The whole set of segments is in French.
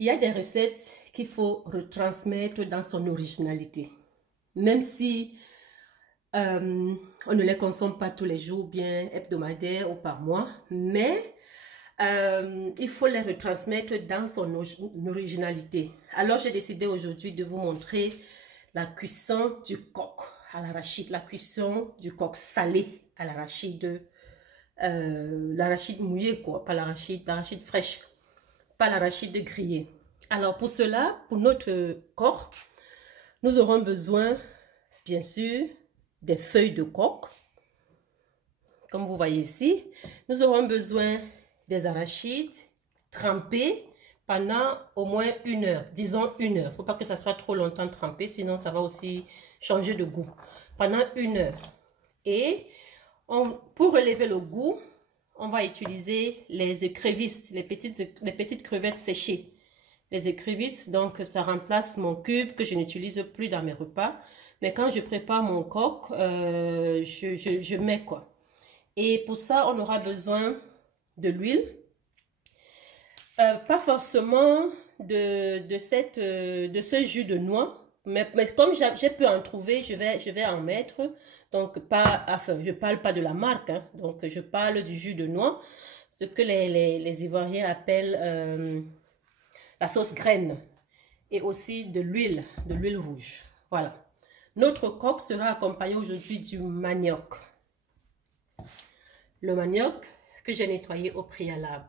Il y a des recettes qu'il faut retransmettre dans son originalité. Même si on ne les consomme pas tous les jours, bien hebdomadaires ou par mois, mais il faut les retransmettre dans son originalité. Alors, j'ai décidé aujourd'hui de vous montrer la cuisson du coq à l'arachide, la cuisson du coq salé à l'arachide, l'arachide mouillé, quoi, pas l'arachide fraîche, pas l'arachide grillé. Alors, pour cela, pour notre coq, nous aurons besoin, bien sûr, des feuilles de coq, comme vous voyez ici. Nous aurons besoin des arachides trempés pendant au moins 1 heure, disons 1 heure. Il ne faut pas que ça soit trop longtemps trempé, sinon ça va aussi changer de goût. Pendant 1 heure. Et pour relever le goût, on va utiliser les écrevisses, les petites crevettes séchées. Les écrevisses, donc ça remplace mon cube que je n'utilise plus dans mes repas. Mais quand je prépare mon coq, je mets quoi. Et pour ça, on aura besoin de l'huile. Pas forcément de ce jus de noix. Mais comme j'ai pu en trouver, je vais en mettre. Donc, enfin, je ne parle pas de la marque. Hein, donc, je parle du jus de noix. Ce que les Ivoiriens appellent la sauce graine. Et aussi de l'huile rouge. Voilà. Notre coq sera accompagné aujourd'hui du manioc. Le manioc que j'ai nettoyé au préalable.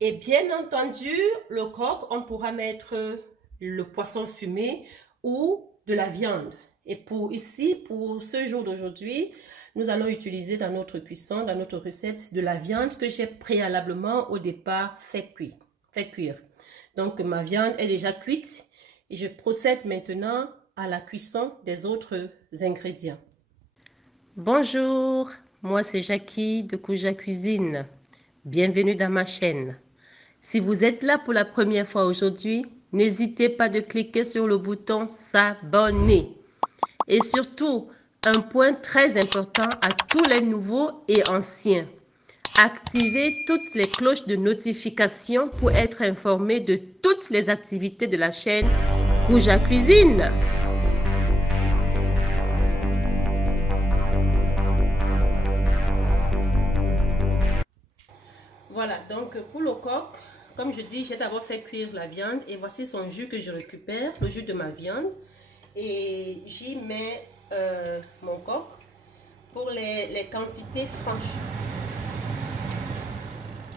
Et bien entendu, le coq, on pourra mettre le poisson fumé ou de la viande. Et pour ce jour d'aujourd'hui, nous allons utiliser dans notre cuisson, dans notre recette, de la viande que j'ai préalablement au départ fait cuire. Donc ma viande est déjà cuite et je procède maintenant à la cuisson des autres ingrédients. Bonjour, moi c'est Jackie de Kouja Cuisine. Bienvenue dans ma chaîne. Si vous êtes là pour la première fois aujourd'hui, n'hésitez pas de cliquer sur le bouton s'abonner. Et surtout, un point très important à tous les nouveaux et anciens. Activez toutes les cloches de notification pour être informé de toutes les activités de la chaîne Kouja Cuisine. Voilà, donc pour le coq, comme je dis, j'ai d'abord fait cuire la viande et voici son jus que je récupère, le jus de ma viande. Et j'y mets mon coq pour les quantités franches.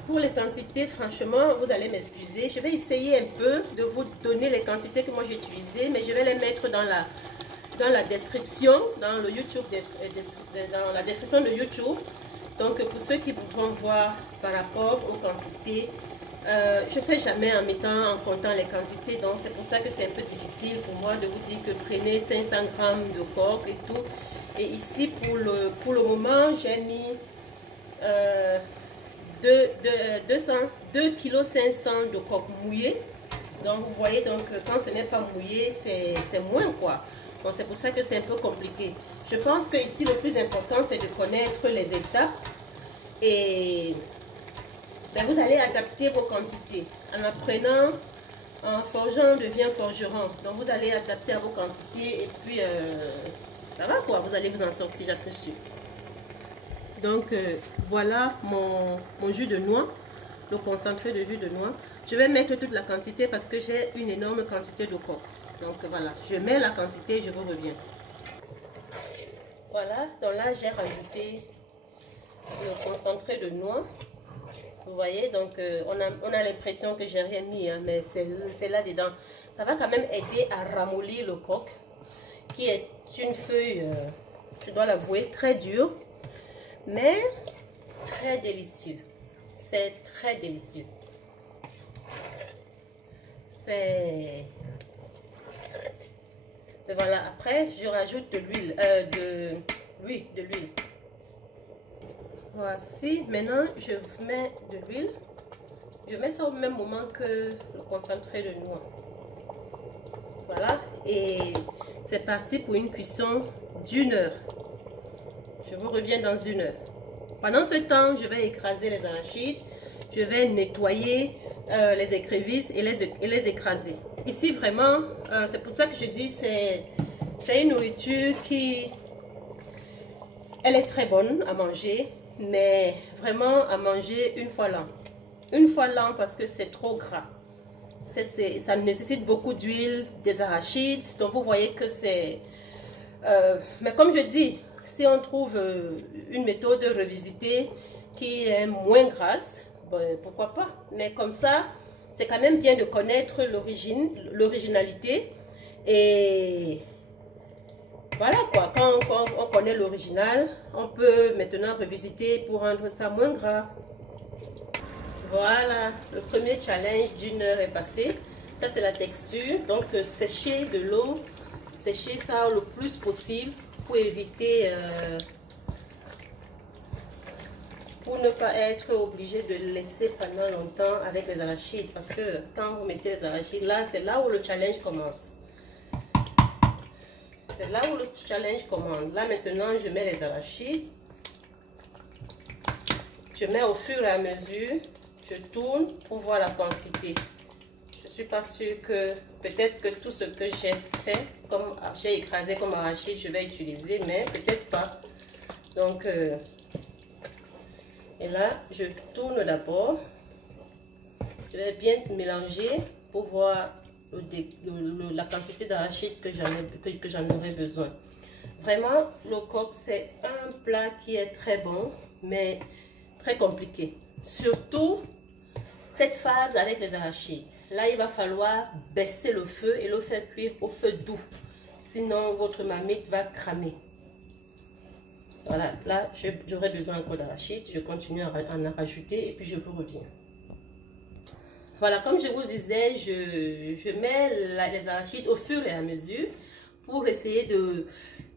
Pour les quantités, franchement, vous allez m'excuser. Je vais essayer un peu de vous donner les quantités que moi j'ai utilisées, mais je vais les mettre dans la description, dans le YouTube, dans la description de YouTube. Donc pour ceux qui vont voir par rapport aux quantités, je ne fais jamais en comptant les quantités, donc c'est pour ça que c'est un peu difficile pour moi de vous dire que prenez 500 grammes de coq et tout. Et ici pour le moment j'ai mis 2 kg 500 de coq mouillé. Donc vous voyez, donc quand ce n'est pas mouillé, c'est moins quoi. Donc c'est pour ça que c'est un peu compliqué. Je pense que ici le plus important c'est de connaître les étapes et ben, vous allez adapter vos quantités. En apprenant, en forgeant, on devient forgeron. Donc vous allez adapter à vos quantités et puis ça va quoi, vous allez vous en sortir, j'en suis sûre. Donc voilà mon jus de noix, le concentré de jus de noix. Je vais mettre toute la quantité parce que j'ai une énorme quantité de coq. Donc voilà, je mets la quantité et je vous reviens. Voilà, donc là j'ai rajouté le concentré de noix. Vous voyez, donc on a l'impression que j'ai rien mis, hein, mais c'est là-dedans. Ça va quand même aider à ramollir le coq, qui est une feuille, je dois l'avouer, très dure, mais très délicieux. C'est très délicieux. Voilà, après je rajoute de l'huile, de l'huile. Voici, maintenant je mets de l'huile. Je mets ça au même moment que le concentré de noix. Voilà, et c'est parti pour une cuisson d'1 heure. Je vous reviens dans 1 heure. Pendant ce temps, je vais écraser les arachides. Je vais nettoyer les écrevisses et les écraser. Ici, vraiment, c'est pour ça que je dis c'est une nourriture qui... Elle est très bonne à manger, mais vraiment à manger une fois l'an. Une fois l'an parce que c'est trop gras. Ça nécessite beaucoup d'huile, des arachides, donc vous voyez que c'est... mais comme je dis, si on trouve une méthode revisitée qui est moins grasse, ben, pourquoi pas. Mais comme ça, c'est quand même bien de connaître l'originalité. Et voilà quoi, quand on connaît l'original, on peut maintenant revisiter pour rendre ça moins gras. Voilà, le premier challenge d'une heure est passé. Ça c'est la texture, donc sécher de l'eau, sécher ça le plus possible pour éviter, pour ne pas être obligé de laisser pendant longtemps avec les arachides. Parce que quand vous mettez les arachides là, c'est là où le challenge commence. C'est là où le challenge commence. Là maintenant, je mets les arachides. Je mets au fur et à mesure. Je tourne pour voir la quantité. Je ne suis pas sûre que... Peut-être que tout ce que j'ai fait, comme j'ai écrasé comme arachide, je vais utiliser, mais peut-être pas. Donc, et là, je tourne d'abord. Je vais bien mélanger pour voir la quantité d'arachide que j'en aurai besoin. Vraiment, le coq, c'est un plat qui est très bon, mais très compliqué. Surtout cette phase avec les arachides. Là, il va falloir baisser le feu et le faire cuire au feu doux. Sinon, votre marmite va cramer. Voilà, là, j'aurai besoin encore d'arachides. Je continue à en rajouter et puis je vous reviens. Voilà, comme je vous disais, je mets les arachides au fur et à mesure pour essayer de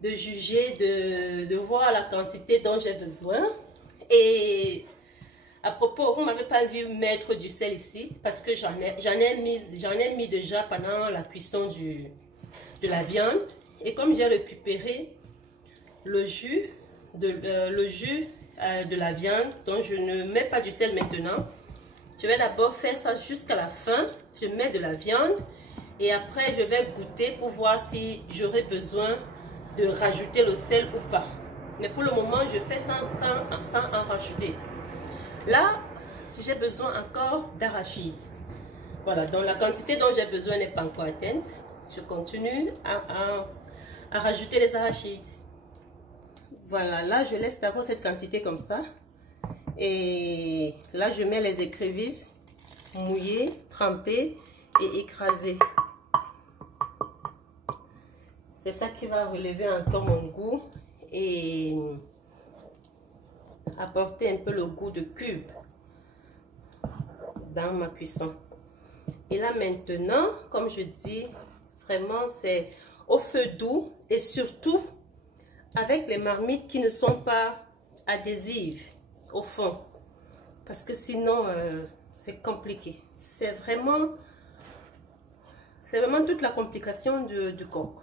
juger, de voir la quantité dont j'ai besoin. Et à propos, vous ne m'avez pas vu mettre du sel ici parce que j'en ai mis déjà pendant la cuisson de la viande. Et comme j'ai récupéré le jus de la viande, donc je ne mets pas du sel maintenant. Je vais d'abord faire ça jusqu'à la fin. Je mets de la viande et après je vais goûter pour voir si j'aurai besoin de rajouter le sel ou pas. Mais pour le moment, je fais sans en rajouter. Là, j'ai besoin encore d'arachides. Voilà, donc la quantité dont j'ai besoin n'est pas encore atteinte. Je continue à rajouter les arachides. Voilà, là, je laisse d'abord cette quantité comme ça. Et là, je mets les écrevisses mouillées, trempées et écrasées. C'est ça qui va relever encore mon goût et apporter un peu le goût de cube dans ma cuisson. Et là maintenant, comme je dis, vraiment c'est au feu doux et surtout avec les marmites qui ne sont pas adhésives au fond. Parce que sinon, c'est compliqué. C'est vraiment toute la complication du coq.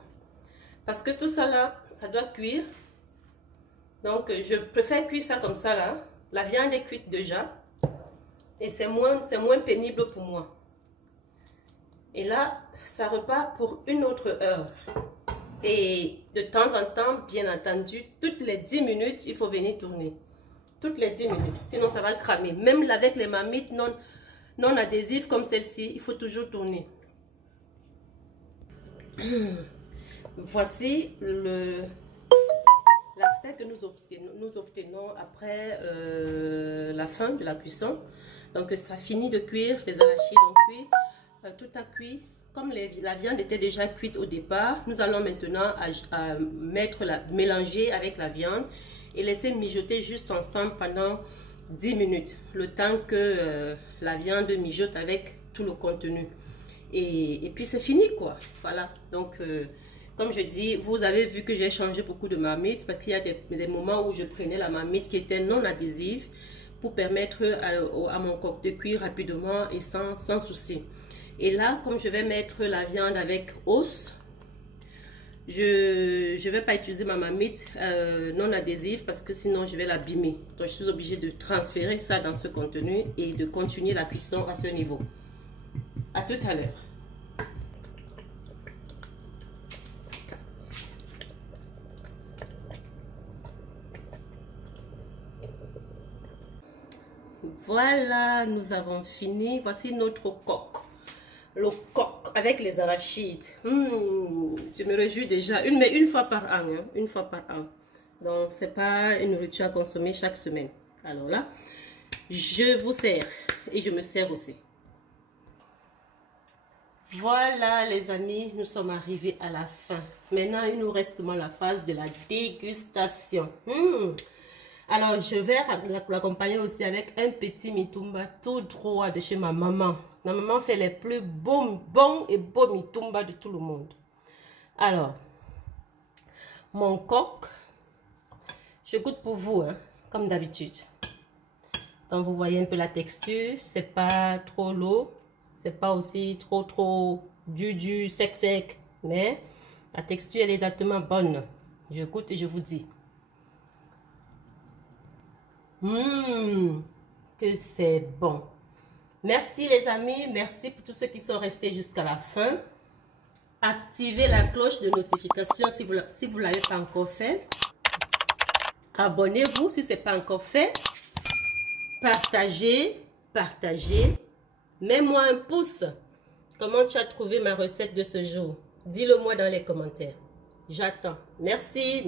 Parce que tout ça là, ça doit cuire. Donc, je préfère cuire ça comme ça là. La viande est cuite déjà. Et c'est moins pénible pour moi. Et là, ça repart pour une autre heure. Et de temps en temps, bien entendu, toutes les 10 minutes, il faut venir tourner. Toutes les 10 minutes. Sinon, ça va cramer. Même avec les marmites non adhésives comme celle-ci, il faut toujours tourner. Voici l'aspect que nous obtenons après la fin de la cuisson. Donc ça finit de cuire, les arachides ont cuit, tout a cuit. Comme la viande était déjà cuite au départ, nous allons maintenant mélanger avec la viande et laisser mijoter juste ensemble pendant 10 minutes. Le temps que la viande mijote avec tout le contenu. Et puis c'est fini quoi. Voilà, donc... comme je dis, vous avez vu que j'ai changé beaucoup de marmites parce qu'il y a des moments où je prenais la marmite qui était non adhésive pour permettre à mon coq de cuire rapidement et sans souci. Et là, comme je vais mettre la viande avec os, je ne vais pas utiliser ma marmite non adhésive parce que sinon je vais l'abîmer. Donc je suis obligée de transférer ça dans ce contenu et de continuer la cuisson à ce niveau. À tout à l'heure. Voilà, nous avons fini. Voici notre coq. Le coq avec les arachides. Je me réjouis déjà. Mais une fois par an. Hein, une fois par an. Donc, c'est pas une nourriture à consommer chaque semaine. Alors là, je vous sers. Et je me sers aussi. Voilà les amis, nous sommes arrivés à la fin. Maintenant, il nous reste la phase de la dégustation. Alors, je vais l'accompagner aussi avec un petit mitumba tout droit de chez ma maman. Ma maman fait les plus bons et beaux mitumba de tout le monde. Alors, mon coq, je goûte pour vous, hein, comme d'habitude. Donc, vous voyez un peu la texture, c'est pas trop lourd. C'est pas aussi trop du sec, mais la texture elle est exactement bonne. Je goûte et je vous dis. Que c'est bon. Merci les amis, merci pour tous ceux qui sont restés jusqu'à la fin. Activez la cloche de notification si vous l'avez pas encore fait. Abonnez-vous si ce n'est pas encore fait. Partagez. Mets-moi un pouce. Comment tu as trouvé ma recette de ce jour? Dis-le moi dans les commentaires. J'attends. Merci.